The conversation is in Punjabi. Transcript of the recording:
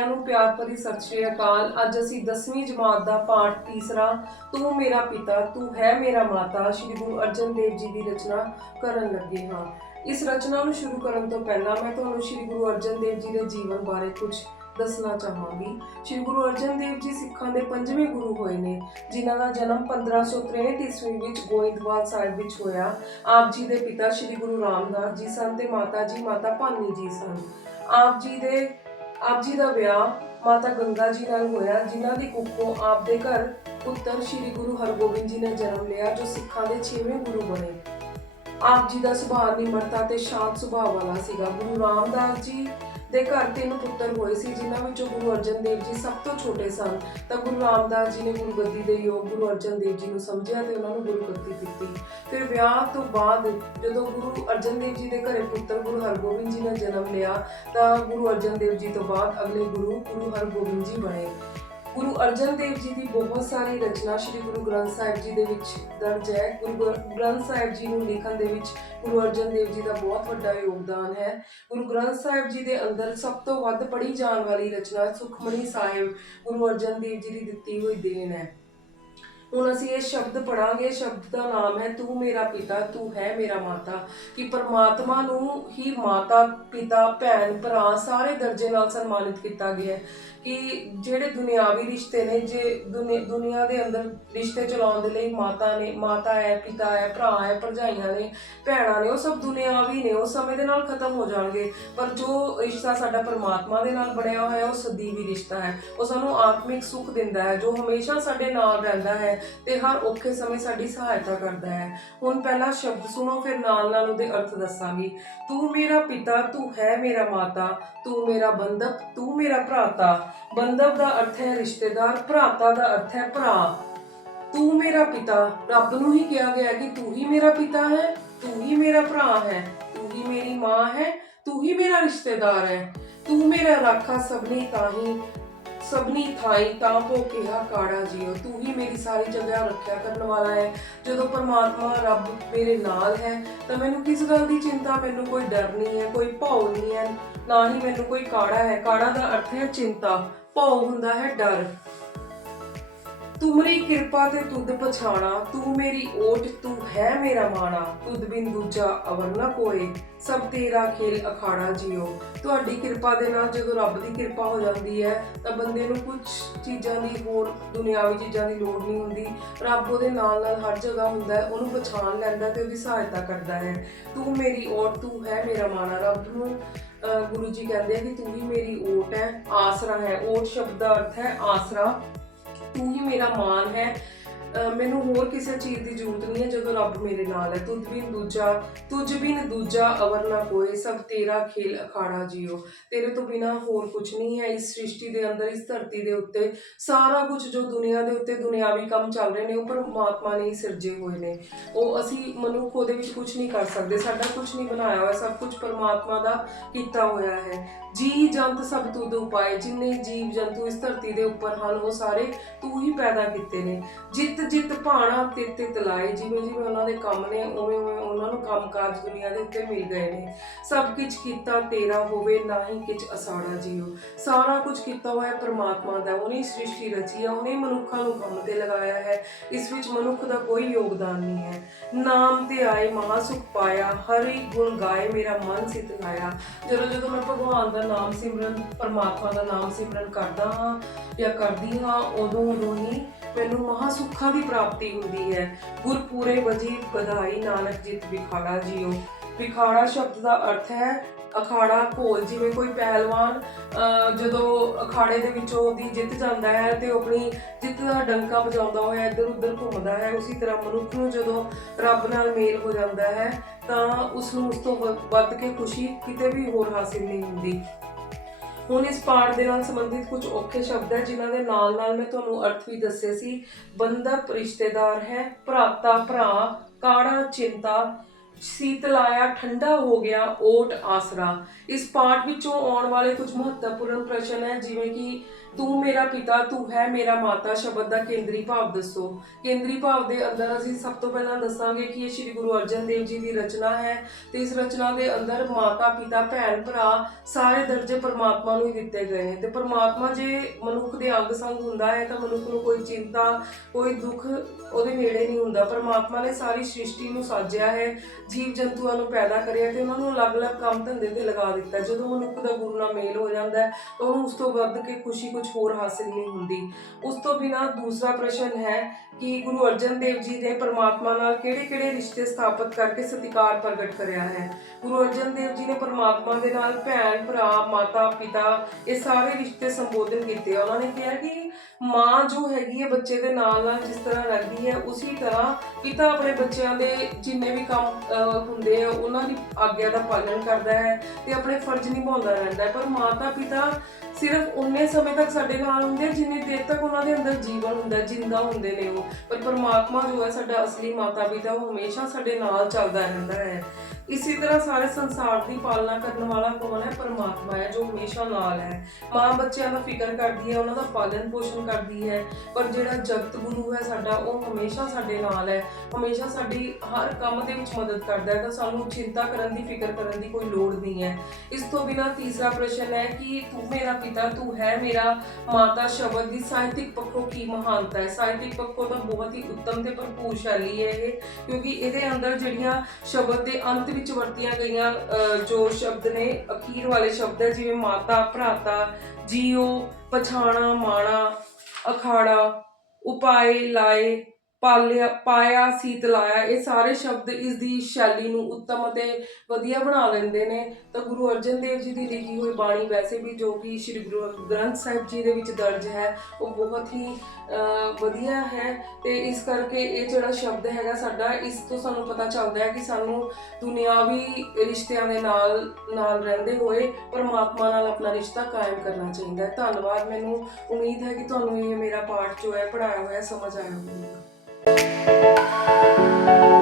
ਸਾਰਿਆਂ ਨੂੰ ਪਿਆਰ ਭਰੀ ਸਤਿ ਸ਼੍ਰੀ ਅਕਾਲ। ਅੱਜ ਅਸੀਂ 10ਵੀਂ ਜਮਾਤ ਦਾ ਪਾਠ ਤੀਸਰਾ, ਤੂੰ ਮੇਰਾ ਪਿਤਾ, ਤੂੰ ਹੈ ਮੇਰਾ ਮਾਤਾ ਸ਼੍ਰੀ ਗੁਰੂ ਅਰਜਨ ਦੇਵ ਜੀ ਦੀ ਰਚਨਾ ਕਰਨ ਲੱਗੇ ਹਾਂ। ਇਸ ਰਚਨਾ ਨੂੰ ਸ਼ੁਰੂ ਕਰਨ ਤੋਂ ਪਹਿਲਾਂ ਮੈਂ ਤੁਹਾਨੂੰ ਸ਼੍ਰੀ ਗੁਰੂ ਅਰਜਨ ਦੇਵ ਜੀ ਦੇ ਜੀਵਨ ਬਾਰੇ ਕੁਝ ਦੱਸਣਾ ਚਾਹਾਂਗੀ। ਸ਼੍ਰੀ ਗੁਰੂ ਅਰਜਨ ਦੇਵ ਜੀ ਸਿੱਖਾਂ ਦੇ ਪੰਜਵੇਂ ਗੁਰੂ ਹੋਏ ਨੇ, ਜਿਨ੍ਹਾਂ ਦਾ ਜਨਮ 1563 ਈਸਵੀ ਵਿੱਚ ਗੋਇੰਦਵਾਲ ਸਾਹਿਬ ਵਿੱਚ ਹੋਇਆ। ਆਪ ਜੀ ਦੇ ਪਿਤਾ ਸ਼੍ਰੀ ਗੁਰੂ ਰਾਮਦਾਸ ਜੀ ਸਨ ਤੇ ਮਾਤਾ ਜੀ ਮਾਤਾ ਭਾਨੀ ਜੀ ਸਨ। ਆਪ ਜੀ ਦੇ ਆਪ ਜੀ ਦਾ ਵਿਆਹ ਮਾਤਾ ਗੰਗਾ ਜੀ ਨਾਲ ਹੋਇਆ, ਜਿਨ੍ਹਾਂ ਦੀ ਕੁੱਖੋਂ ਆਪ ਦੇ ਘਰ ਪੁੱਤਰ ਸ੍ਰੀ ਗੁਰੂ ਹਰਗੋਬਿੰਦ ਜੀ ਨੇ ਜਨਮ ਲਿਆ, ਜੋ ਸਿੱਖਾਂ ਦੇ 6ਵੇਂ ਗੁਰੂ ਬਣੇ। ਆਪ ਜੀ ਦਾ ਸੁਭਾਅ ਨਿਮਰਤਾ ਤੇ ਸ਼ਾਂਤ ਸੁਭਾਅ ਵਾਲਾ ਸੀਗਾ। ਗੁਰੂ ਰਾਮਦਾਸ ਜੀ ਦੇ ਘਰ ਤਿੰਨ ਪੁੱਤਰ ਹੋਏ ਸੀ, ਜਿਨ੍ਹਾਂ ਵਿੱਚੋਂ ਗੁਰੂ ਅਰਜਨ ਦੇਵ ਜੀ ਸਭ ਤੋਂ ਛੋਟੇ ਸਨ। ਤਾਂ ਗੁਰੂ ਰਾਮਦਾਸ ਜੀ ਨੇ ਗੁਰਗੱਦੀ ਦੇ ਯੋਗ ਗੁਰੂ ਅਰਜਨ ਦੇਵ ਜੀ ਨੂੰ ਸਮਝਿਆ ਤੇ ਉਹਨਾਂ ਨੂੰ ਗੁਰਗੱਦੀ ਦਿੱਤੀ। ਫਿਰ ਵਿਆਹ ਤੋਂ ਬਾਅਦ ਜਦੋਂ ਗੁਰੂ ਅਰਜਨ ਦੇਵ ਜੀ ਦੇ ਘਰੇ ਪੁੱਤਰ ਗੁਰੂ ਹਰਗੋਬਿੰਦ ਜੀ ਨੇ ਜਨਮ ਲਿਆ, ਤਾਂ ਗੁਰੂ ਅਰਜਨ ਦੇਵ ਜੀ ਤੋਂ ਬਾਅਦ ਅਗਲੇ ਗੁਰੂ ਗੁਰੂ ਹਰਗੋਬਿੰਦ ਜੀ ਬਣੇ। ਗੁਰੂ ਅਰਜਨ ਦੇਵ ਜੀ ਦੀ ਬਹੁਤ ਸਾਰੀ ਰਚਨਾ ਸ੍ਰੀ ਗੁਰੂ ਗ੍ਰੰਥ ਸਾਹਿਬ ਜੀ ਦੇ ਵਿੱਚ ਦਰਜ ਹੈ। ਗੁਰੂ ਗ੍ਰੰਥ ਸਾਹਿਬ ਜੀ ਨੂੰ ਲਿਖਣ ਦੇ ਵਿੱਚ ਗੁਰੂ ਅਰਜਨ ਦੇਵ ਜੀ ਦਾ ਬਹੁਤ ਵੱਡਾ ਯੋਗਦਾਨ ਹੈ। ਗੁਰੂ ਗ੍ਰੰਥ ਸਾਹਿਬ ਜੀ ਦੇ ਅੰਦਰ ਸਭ ਤੋਂ ਵੱਧ ਪੜ੍ਹੀ ਜਾਣ ਵਾਲੀ ਰਚਨਾ ਸੁਖਮਨੀ ਸਾਹਿਬ ਗੁਰੂ ਅਰਜਨ ਦੇਵ ਜੀ ਦੀ ਦਿੱਤੀ ਹੋਈ ਦੇਣ ਹੈ। ਹੁਣ ਅਸੀਂ ਇਹ ਸ਼ਬਦ ਪੜਾਂਗੇ ਸ਼ਬਦ ਦਾ ਨਾਮ ਹੈ, ਤੂੰ ਮੇਰਾ ਪਿਤਾ, ਤੂੰ ਹੈ ਮੇਰਾ ਮਾਤਾ। ਕਿ ਪਰਮਾਤਮਾ ਨੂੰ ਹੀ ਮਾਤਾ, ਪਿਤਾ, ਭੈਣ, ਭਰਾ ਸਾਰੇ ਦਰਜੇ ਨਾਲ ਸਨਮਾਨਿਤ ਕੀਤਾ ਗਿਆ ਹੈ। ਕਿ ਜਿਹੜੇ ਦੁਨਿਆਵੀ ਰਿਸ਼ਤੇ ਨੇ, ਜੇ ਦੁਨੀ- ਦੁਨੀਆ ਦੇ ਅੰਦਰ ਰਿਸ਼ਤੇ ਚਲਾਉਣ ਦੇ ਲਈ ਮਾਤਾ ਨੇ, ਮਾਤਾ ਹੈ, ਪਿਤਾ ਹੈ, ਭਰਾ ਹੈ, ਭਰਜਾਈਆਂ ਨੇ, ਭੈਣਾਂ ਨੇ, ਉਹ ਸਭ ਦੁਨਿਆਵੀ ਨੇ, ਉਹ ਸਮੇਂ ਦੇ ਨਾਲ ਖਤਮ ਹੋ ਜਾਣਗੇ। ਪਰ ਜੋ ਰਿਸ਼ਤਾ ਸਾਡਾ ਪਰਮਾਤਮਾ ਦੇ ਨਾਲ ਬਣਿਆ ਹੋਇਆ ਹੈ, ਉਹ ਸਦੀਵੀ ਰਿਸ਼ਤਾ ਹੈ। ਉਹ ਸਾਨੂੰ ਆਤਮਿਕ ਸੁੱਖ ਦਿੰਦਾ ਹੈ, ਜੋ ਹਮੇਸ਼ਾ ਸਾਡੇ ਨਾਲ ਰਹਿੰਦਾ ਹੈ। ਤੇ ਹਰ ਔਖੇ ਸਮੇਂ ਸਾਡੀ ਸਹਾਇਤਾ ਕਰਦਾ ਹੈ। ਹੁਣ ਪਹਿਲਾ ਸ਼ਬਦ ਸੁਣੋ, ਫਿਰ ਨਾਲ ਨਾਲ ਉਹਦੇ ਅਰਥ ਦੱਸਾਂਗੀ। ਤੂੰ ਮੇਰਾ ਪਿਤਾ, ਤੂੰ ਹੈ ਮੇਰਾ ਮਾਤਾ, ਤੂੰ ਮੇਰਾ ਬੰਧਪ ਤੂੰ ਮੇਰਾ ਭਰਾਤਾ। ਬੰਧਪ ਦਾ ਅਰਥ ਹੈ ਰਿਸ਼ਤੇਦਾਰ, ਭਰਾਤਾ ਦਾ ਅਰਥ ਹੈ ਭਰਾ। ਤੂੰ ਮੇਰਾ ਪਿਤਾ, ਰੱਬ ਨੂੰ ਹੀ ਕਿਹਾ ਗਿਆ ਕਿ ਤੂੰ ਹੀ ਮੇਰਾ ਪਿਤਾ ਹੈ, ਤੂੰ ਹੀ ਮੇਰਾ ਭਰਾ ਹੈ, ਤੂੰ ਹੀ ਮੇਰੀ ਮਾਂ ਹੈ, ਤੂੰ ਹੀ ਮੇਰਾ ਰਿਸ਼ਤੇਦਾਰ ਹੈ। ਤੂੰ ਮੇਰਾ ਰਾਖਾ ਸਭਨੀ ਤਾਹੀ ਸਭਨੀ ਥਾਈ ਤਾਂ ਭੋ ਕਿਹਾ, ਕਾੜਾ ਜੀਓ, ਤੂੰ ਹੀ ਮੇਰੀ ਸਾਰੀ ਜਗ੍ਹਾ ਰੱਖਿਆ ਕਰਨ ਵਾਲਾ ਹੈ। ਜਦੋਂ ਪਰਮਾਤਮਾ ਰੱਬ ਮੇਰੇ ਨਾਲ ਹੈ, ਤਾਂ ਮੈਨੂੰ ਕਿਸ ਗੱਲ ਦੀ ਚਿੰਤਾ? ਮੈਨੂੰ ਕੋਈ ਡਰ ਨਹੀਂ ਹੈ, ਕੋਈ ਭੌ ਨਹੀਂ ਹੈ, ਨਾ ਹੀ ਮੈਨੂੰ ਕੋਈ ਕਾੜਾ ਹੈ। ਕਾੜਾ ਦਾ ਅਰਥ ਹੈ ਚਿੰਤਾ। ਭੌ ਹੁੰਦਾ ਹੈ ਡਰ। ਤੁਮਰੀ ਕਿਰਪਾ ਤੇ ਤੁਧ ਪਛਾਣਾ, ਤੂੰ ਮੇਰੀ ਓਟ, ਤੂੰ ਹੈ ਮੇਰਾ ਮਾਣਾ। ਤੁਧ ਬਿਨ ਦੂਜਾ ਅਵਰ ਨਾ ਕੋਏ ਸਭ ਤੇਰਾ ਖੇਲ ਅਖਾੜਾ ਜਿਓ ਤੁਹਾਡੀ ਕਿਰਪਾ ਦੇ ਨਾਲ ਜਦੋਂ ਰੱਬ ਦੀ ਕਿਰਪਾ ਹੋ ਜਾਂਦੀ ਹੈ, ਤਾਂ ਬੰਦੇ ਨੂੰ ਕੁਝ ਚੀਜ਼ਾਂ ਦੀ ਹੋਰ, ਦੁਨਿਆਵੀ ਚੀਜ਼ਾਂ ਦੀ ਲੋੜ ਨਹੀਂ ਹੁੰਦੀ। ਰੱਬ ਉਹਦੇ ਨਾਲ ਨਾਲ ਹਰ ਜਗ੍ਹਾ ਹੁੰਦਾ ਹੈ, ਉਹਨੂੰ ਪਛਾਣ ਲੈਂਦਾ ਤੇ ਉਹਦੀ ਸਹਾਇਤਾ ਕਰਦਾ ਹੈ। ਤੂੰ ਮੇਰੀ ਓਟ, ਤੂੰ ਹੈ ਮੇਰਾ ਮਾਣਾ। ਰੱਬ ਨੂੰ, ਅਹ ਗੁਰੂ ਜੀ ਕਹਿੰਦੇ ਆ ਕਿ ਤੂੰ ਹੀ ਮੇਰੀ ਓਟ ਹੈ, ਆਸਰਾ ਹੈ। ਓਟ ਸ਼ਬਦ ਦਾ ਅਰਥ ਹੈ ਆਸਰਾ। ਤੂੰ ਹੀ ਮੇਰਾ ਮਾਣ ਹੈ। ਮੈਨੂੰ ਹੋਰ ਕਿਸੇ ਚੀਜ਼ ਦੀ ਜ਼ਰੂਰਤ ਨਹੀਂ ਹੈ, ਜਦੋਂ ਰੱਬ ਮੇਰੇ ਨਾਲ ਹੈ। ਤੁਧ ਬਿਨ ਦੂਜਾ, ਤੁਝ ਬਿਨ ਦੂਜਾ ਅਵਰ ਨਾ ਕੋਏ ਸਭ ਤੇਰਾ ਖੇਲ ਅਖਾੜਾ ਜੀਓ। ਤੇਰੇ ਤੋਂ ਬਿਨਾ ਹੋਰ ਕੁਝ ਨਹੀਂ ਹੈ, ਇਸ ਸ੍ਰਿਸ਼ਟੀ ਦੇ ਅੰਦਰ, ਇਸ ਧਰਤੀ ਦੇ ਉੱਤੇ। ਸਾਰਾ ਕੁਝ ਜੋ ਦੁਨੀਆ ਦੇ ਉੱਤੇ ਦੁਨਿਆਵੀ ਕੰਮ ਚੱਲ ਰਹੇ ਨੇ, ਉਹ ਪਰਮਾਤਮਾ ਨੇ ਸਿਰਜੇ ਹੋਏ ਨੇ। ਉਹ ਅਸੀਂ ਮਨੁੱਖ ਉਹਦੇ ਵਿੱਚ ਕੁਝ ਨਹੀਂ ਕਰ ਸਕਦੇ। ਸਾਡਾ ਕੁਝ ਨਹੀਂ ਬਣਾਇਆ ਹੋਇਆ, ਸਭ ਕੁਝ ਪਰਮਾਤਮਾ ਦਾ ਕੀਤਾ ਹੋਇਆ ਹੈ। ਜੀ ਜੰਤ ਸਭ ਤੂੰ ਤੁਧ ਉਪਾਏ, ਜਿੰਨੇ ਜੀਵ ਜੰਤੂ ਇਸ ਧਰਤੀ ਦੇ ਉੱਪਰ ਹਨ, ਉਹ ਸਾਰੇ ਤੂੰ ਹੀ ਪੈਦਾ ਕੀਤੇ ਨੇ। ਜਿਤ ਜਿੱਤ ਭਾਣਾ ਤਿਤ ਤਿਤ ਲਾਏ, ਜਿਵੇਂ ਜਿਵੇਂ ਉਹਨਾਂ ਦੇ ਕੰਮ ਨੇ, ਉਵੇਂ ਉਵੇਂ ਉਹਨਾਂ ਨੂੰ ਕੰਮਕਾਜ ਦੁਨੀਆ ਦੇ ਉੱਤੇ ਮਿਲ ਗਏ ਨੇ। ਸਭ ਕੁਝ ਕੀਤਾ ਤੇਰਾ ਹੋਵੇ, ਨਾ ਹੀ ਕਿਛ ਅਸਾੜਾ ਜੀਓ। ਸਾਰਾ ਕੁਝ ਕੀਤਾ ਹੋਇਆ ਪਰਮਾਤਮਾ ਦਾ, ਉਹਨੇ ਸ੍ਰਿਸ਼ਟੀ ਰਚੀ ਹੈ ਉਹਨੇ ਮਨੁੱਖਾਂ ਨੂੰ ਕੰਮ ਤੇ ਲਗਾਇਆ ਹੈ। ਇਸ ਵਿੱਚ ਮਨੁੱਖ ਦਾ ਕੋਈ ਯੋਗਦਾਨ ਨਹੀਂ ਹੈ। ਨਾਮ ਤੇ ਆਏ ਮਹਾ ਸੁਖ ਪਾਇਆ, ਹਰ ਇੱਕ ਗੁਣ ਗਾਏ ਮੇਰਾ ਮਨ ਸਿਤ ਲਾਇਆ। ਜਦੋਂ ਜਦੋਂ ਮੈਂ ਭਗਵਾਨ ਦਾ ਨਾਮ ਸਿਮਰਨ, ਪਰਮਾਤਮਾ ਦਾ ਨਾਮ ਸਿਮਰਨ ਕਰਦਾ ਹਾਂ ਜਾਂ ਕਰਦੀ ਹਾਂ, ਉਦੋਂ ਉਦੋਂ ਹੀ ਮੈਨੂੰ ਮਹਾ ਸੁੱਖਾਂ ਦੀ ਪ੍ਰਾਪਤੀ ਹੁੰਦੀ ਹੈ। ਗੁਰ ਵਜੀ ਵਧਾਈ ਨਾਨਕ ਜਿਤ ਵਿਖਾੜਾ ਜੀਓ। ਵਿਖਾੜਾ ਸ਼ਬਦ ਦਾ ਅਰਥ ਹੈ ਅਖਾੜਾ ਘੋਲ, ਜਿਵੇਂ ਕੋਈ ਪਹਿਲਵਾਨ ਜਦੋਂ ਅਖਾੜੇ ਦੇ ਵਿੱਚੋਂ ਉਹਦੀ ਜਿੱਤ ਜਾਂਦਾ ਹੈ ਤੇ ਆਪਣੀ ਜਿੱਤ ਦਾ ਡੰਕਾ ਵਜਾਉਂਦਾ ਹੋਇਆ ਇੱਧਰ ਉੱਧਰ ਘੁੰਮਦਾ ਹੈ। ਉਸੇ ਤਰ੍ਹਾਂ ਮਨੁੱਖ ਨੂੰ ਜਦੋਂ ਰੱਬ ਨਾਲ ਮੇਲ ਹੋ ਜਾਂਦਾ ਹੈ, ਤਾਂ ਉਸ ਨੂੰ ਉਸ ਤੋਂ ਵ- ਵੱਧ ਕੇ ਖੁਸ਼ੀ ਕਿਤੇ ਵੀ ਹੋਰ ਹਾਸਿਲ ਨਹੀਂ ਹੁੰਦੀ। ਹੁਣ ਇਸ ਪਾਠ ਦੇ ਨਾਲ ਸੰਬੰਧਿਤ ਕੁਝ ਔਖੇ ਸ਼ਬਦ ਹੈ, ਜਿਨ੍ਹਾਂ ਦੇ ਨਾਲ ਨਾਲ ਮੈਂ ਤੁਹਾਨੂੰ ਅਰਥ ਵੀ ਦੱਸੇ ਸੀ। ਬੰਧਪ ਰਿਸ਼ਤੇਦਾਰ ਹੈ, ਭਰਾਤਾ ਭਰਾ, ਕਾੜਾ ਚਿੰਤਾ ਸੀਤਲਾਇਆ ਠੰਡਾ ਹੋ ਗਿਆ, ਓਟ ਆਸਰਾ। ਇਸ ਪਾਠ ਵਿੱਚੋਂ ਆਉਣ ਵਾਲੇ ਕੁਝ ਮਹੱਤਵਪੂਰਨ ਪ੍ਰਸ਼ਨ ਹੈ, ਜਿਵੇਂ ਕਿ, ਤੂੰ ਮੇਰਾ ਪਿਤਾ, ਤੂੰ ਹੈ ਮੇਰਾ ਮਾਤਾ, ਸ਼ਬਦ ਦਾ ਕੇਂਦਰੀ ਭਾਵ ਦੱਸੋ। ਕੇਂਦਰੀ ਭਾਵ ਦੇ ਅੰਦਰ ਅਸੀਂ ਸਭ ਤੋਂ ਪਹਿਲਾਂ ਦੱਸਾਂਗੇ ਕਿ ਇਹ ਸ੍ਰੀ ਗੁਰੂ ਅਰਜਨ ਦੇਵ ਜੀ ਦੀ ਰਚਨਾ ਹੈ ਤੇ ਇਸ ਰਚਨਾ ਦੇ ਅੰਦਰ ਮਾਤਾ, ਪਿਤਾ, ਭੈਣ, ਭਰਾ ਸਾਰੇ ਦਰਜੇ ਪਰਮਾਤਮਾ ਨੂੰ ਹੀ ਦਿੱਤੇ ਗਏ ਨੇ। ਤੇ ਪਰਮਾਤਮਾ ਜੇ ਮਨੁੱਖ ਦੇ ਅੰਗ ਸੰਗ ਹੁੰਦਾ ਹੈ ਤਾਂ ਮਨੁੱਖ ਨੂੰ ਕੋਈ ਚਿੰਤਾ, ਕੋਈ ਦੁੱਖ ਉਹਦੇ ਨੇੜੇ ਨਹੀਂ ਹੁੰਦਾ। ਪਰਮਾਤਮਾ ਨੇ ਸਾਰੀ ਸ੍ਰਿਸ਼ਟੀ ਨੂੰ ਸਾਜਿਆ ਹੈ ਜੀਵ ਜੰਤੂਆਂ ਨੂੰ ਪੈਦਾ ਕਰਿਆ ਤੇ ਉਹਨਾਂ ਨੂੰ ਅਲੱਗ-ਅਲੱਗ ਕੰਮ ਧੰਦੇ ਤੇ ਲਗਾ ਦਿੱਤਾ। ਜਦੋਂ ਮਨੁੱਖ ਦਾ ਗੁਰੂ ਨਾਲ ਮੇਲ ਹੋ ਜਾਂਦਾ ਹੈ, ਤਾਂ ਉਹਨੂੰ ਉਸ ਤੋਂ ਵੱਧ ਕੇ ਖੁਸ਼ੀ ਕੁਝ ਹੋਰ ਹਾਸਿਲ ਨਹੀਂ ਹੁੰਦੀ। ਉਸ ਤੋਂ ਬਿਨਾ ਦੂਸਰਾ ਪ੍ਰਸ਼ਨ ਹੈ ਕਿ ਗੁਰੂ ਅਰਜਨ ਦੇਵ ਜੀ ਨੇ ਪਰਮਾਤਮਾ ਨਾਲ ਕਿਹੜੇ-ਕਿਹੜੇ ਰਿਸ਼ਤੇ ਸਥਾਪਿਤ ਕਰਕੇ ਸਤਿਕਾਰ ਪ੍ਰਗਟ ਕਰਿਆ ਹੈ? ਗੁਰੂ ਅਰਜਨ ਦੇਵ ਜੀ ਨੇ ਪਰਮਾਤਮਾ ਦੇ ਨਾਲ ਭੈਣ, ਭਰਾ ਮਾਤਾ ਪਿਤਾ ਇਹ ਸਾਰੇ ਰਿਸ਼ਤੇ ਸੰਬੋਧਨ ਕੀਤੇ। ਉਹਨਾਂ ਨੇ ਕਿਹਾ ਕਿ ਮਾਂ ਜੋ ਹੈਗੀ ਹੈ ਬੱਚੇ ਦੇ ਨਾਲ ਨਾਲ ਜਿਸ ਤਰ੍ਹਾਂ ਰਹਿੰਦੀ ਹੈ, ਉਸੇ ਤਰ੍ਹਾਂ ਪਿਤਾ ਆਪਣੇ ਬੱਚਿਆਂ ਦੇ ਜਿੰਨੇ ਵੀ ਕੰਮ ਹੁੰਦੇ ਆ, ਉਹਨਾਂ ਦੀ ਆਗਿਆ ਦਾ ਪਾਲਣ ਕਰਦਾ ਹੈ ਤੇ ਆਪਣੇ ਫਰਜ਼ ਨਿਭਾਉਂਦਾ ਰਹਿੰਦਾ ਹੈ। ਪਰ ਮਾਤਾ ਪਿਤਾ ਸਿਰਫ ਉਨੇ ਸਮੇਂ ਤੱਕ ਸਾਡੇ ਨਾਲ ਹੁੰਦੇ ਜਿੰਨੀ ਦੇਰ ਤੱਕ ਉਹਨਾਂ ਦੇ ਅੰਦਰ ਜੀਵਨ ਹੁੰਦਾ ਜਿੰਦਾ ਹੁੰਦੇ ਨੇ ਉਹ। ਪਰ ਪਰਮਾਤਮਾ ਜੋ ਹੈ ਸਾਡਾ ਅਸਲੀ ਮਾਤਾ ਪਿਤਾ, ਉਹ ਹਮੇਸ਼ਾ ਸਾਡੇ ਨਾਲ ਚੱਲਦਾ ਰਹਿੰਦਾ ਹੈ। ਇਸੇ ਤਰ੍ਹਾਂ ਸਾਰੇ ਸੰਸਾਰ ਦੀ ਪਾਲਣਾ ਕਰਨ ਵਾਲਾ ਕੌਣ ਹੈ? ਪਰਮਾਤਮਾ ਹੈ ਜੋ ਹਮੇਸ਼ਾ ਨਾਲ ਹੈ। ਮਾਂ ਬੱਚਿਆਂ ਦਾ ਫਿਕਰ ਕਰਦੀ ਹੈ, ਉਹਨਾਂ ਦਾ ਪਾਲਣ ਪੋਸ਼ਣ ਕਰਦੀ ਹੈ ਪਰ ਜਿਹੜਾ ਜਗਤ ਗੁਰੂ ਹੈ ਸਾਡਾ ਉਹ ਹਮੇਸ਼ਾ ਸਾਡੇ ਨਾਲ ਹੈ ਹਮੇਸ਼ਾ ਸਾਡੀ ਹਰ ਕੰਮ ਦੇ ਵਿੱਚ ਮਦਦ ਕਰਦਾ ਹੈ ਤਾਂ ਸਾਨੂੰ ਚਿੰਤਾ ਕਰਨ ਦੀ ਫਿਕਰ ਕਰਨ ਦੀ ਕੋਈ ਲੋੜ ਨਹੀਂ ਹੈ। ਇਸ ਤੋਂ ਬਿਨਾ ਤੀਸਰਾ ਪ੍ਰਸ਼ਨ ਹੈ ਕਿ ਤੂੰ ਮੇਰਾ ਪਿਤਾ ਤੂੰ ਹੈ ਮੇਰਾ ਮਾਤਾ ਸ਼ਬਦ ਦੀ ਸਾਹਿਤਿਕ ਪੱਖੋਂ ਕੀ ਮਹਾਨਤਾ ਹੈ? ਸਾਹਿਤਿਕ ਪੱਖੋਂ ਤਾਂ ਬਹੁਤ ਹੀ ਉੱਤਮ ਤੇ ਭਰਪੂਰ ਸ਼ੈਲੀ ਹੈ ਇਹ ਕਿਉਂਕਿ ਇਹਦੇ ਅੰਦਰ ਜਿਹੜੀਆਂ ਸ਼ਬਦ ਦੇ ਅੰਤ ਵਿੱਚ ਵਰਤੀਆਂ ਗਈਆਂ ਅਹ, ਜੋ ਸ਼ਬਦ ਨੇ ਅਖੀਰ ਵਾਲੇ ਸ਼ਬਦ ਹੈ ਜਿਵੇਂ ਮਾਤਾ ਭਰਾਤਾ ਜੀਓ ਪਛਾਣਾ ਮਾਣਾ ਅਖਾੜਾ ਉਪਾਏ ਲਾਏ ਪਾਲਿਆ, ਪਾਇਆ, ਸੀਤ ਲਾਇਆ, ਇਹ ਸਾਰੇ ਸ਼ਬਦ ਇਸ ਦੀ ਸ਼ੈਲੀ ਨੂੰ ਉੱਤਮ ਅਤੇ ਵਧੀਆ ਬਣਾ ਲੈਂਦੇ ਨੇ। ਤਾਂ ਗੁਰੂ ਅਰਜਨ ਦੇਵ ਜੀ ਦੀ ਲਿਖੀ ਹੋਈ ਬਾਣੀ ਵੈਸੇ ਵੀ ਜੋ ਕਿ ਸ੍ਰੀ ਗੁਰੂ ਗ੍ਰੰਥ ਸਾਹਿਬ ਜੀ ਦੇ ਵਿੱਚ ਦਰਜ ਹੈ, ਉਹ ਬਹੁਤ ਹੀ ਵਧੀਆ ਹੈ ਤੇ ਇਸ ਕਰਕੇ ਇਹ ਜਿਹੜਾ ਸ਼ਬਦ ਹੈਗਾ ਸਾਡਾ, ਇਸ ਤੋਂ ਸਾਨੂੰ ਪਤਾ ਚੱਲਦਾ ਹੈ ਕਿ ਸਾਨੂੰ ਦੁਨਿਆਵੀ ਰਿਸ਼ਤਿਆਂ ਦੇ ਨਾਲ ਨਾਲ ਰਹਿੰਦੇ ਹੋਏ ਪਰਮਾਤਮਾ ਨਾਲ ਆਪਣਾ ਰਿਸ਼ਤਾ ਕਾਇਮ ਕਰਨਾ ਚਾਹੀਦਾ ਹੈ। ਧੰਨਵਾਦ, ਮੈਨੂੰ ਉਮੀਦ ਹੈ ਕਿ ਤੁਹਾਨੂੰ ਇਹ ਮੇਰਾ ਪਾਠ ਜੋ ਹੈ ਪੜਾਇਆ ਹੋਇਆ, ਸਮਝ ਆਇਆ ਹੋਵੇਗਾ। Thank you.